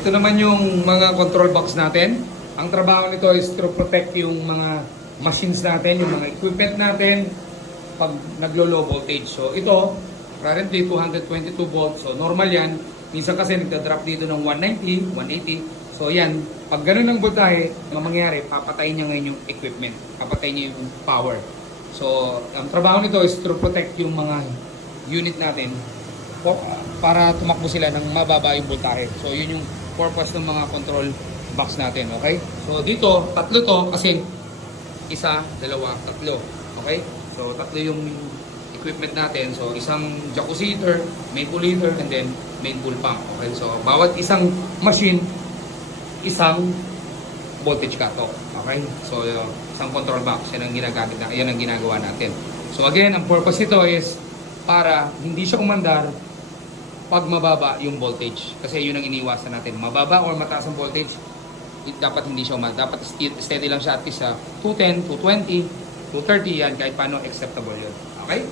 ito naman yung mga control box natin. Ang trabaho nito is to protect yung mga machines natin, yung mga equipment natin pag naglo-low voltage. So ito, currently 222 volts. So normal yan. Minsan kasi nagda-drop dito ng 190, 180. So yan, pag ganun ang voltahe, ang mangyayari, papatayin niya ngayon yung equipment. Papatayin niya yung power. So, ang trabaho nito is to protect yung mga unit natin para tumakbo sila ng mababa yung voltahe. So, yun yung purpose ng mga control box natin, okay? So, dito, tatlo to kasi isa, dalawa, tatlo. Okay? So, tatlo yung equipment natin. So, isang jacuzzi heater, main pool heater, and then main pool pump. Okay? So, bawat isang machine, isang voltage cutoff. Okay? So, isang control box. Yan ang ginagamit na, yan ang ginagawa natin. So, again, ang purpose nito is para hindi siya umandar pag mababa yung voltage. Kasi yun ang iniwasan natin. Mababa or mataas ang voltage, it- dapat hindi siya umandar. Dapat steady lang siya at least sa 210, 220, 230 yan, kahit paano acceptable yun. Okay?